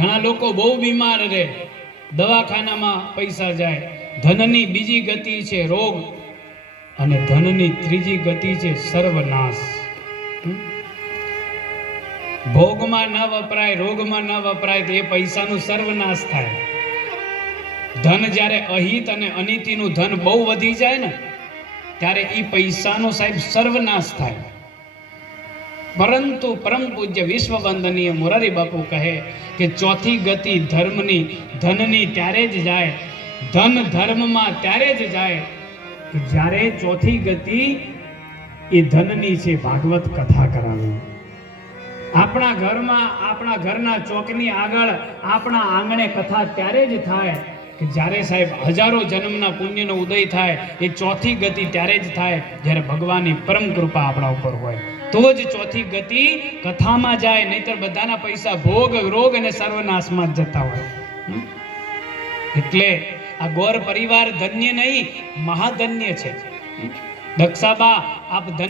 ઘણા લોકો બહુ બીમાર રહે, દવાખાનામાં પૈસા જાય. ધનની બીજી ગતિ છે રોગ, અને ધનની ત્રીજી ગતિ છે સર્વનાશ. ભોગમાં ન વપરાય, રોગમાં ન વપરાય તો એ પૈસાનું સર્વનાશ થાય. ધન જ્યારે અહિત અને અનિતિનું ધન બહુ વધી જાય ને, ત્યારે એ પૈસાનો સાહેબ સર્વનાશ થાય. પરંતુ પરમ પૂજ્ય વિશ્વ વંદનીય મોરારી બાપુ કહે કે ચોથી ગતિ ધર્મની, ધનની ત્યારે જ જાય, ધન ધર્મમાં ત્યારે જ જાય કે જ્યારે ચોથી ગતિ એ ધનની છે ભાગવત કથા કરાવી. આપણા ઘરમાં, આપણા ઘરના ચોકની આગળ, આપણા આંગણે કથા ત્યારે જ થાય કે જ્યારે સાહેબ હજારો જન્મના પુણ્યનો ઉદય થાય. એ ચોથી ગતિ ત્યારે જ થાય જ્યારે ભગવાનની પરમ કૃપા આપણા ઉપર હોય, તો જ ચોથી ગતિ કથામાં જાય. નહીતર બધાના પૈસા ભોગ, રોગ અને સર્વનાશમાં જ જતા હોય. એટલે આ ગોર પરિવાર ધન્ય નહીં, મહાધન્ય છે. દક્ષાબા, આપ ધન્ય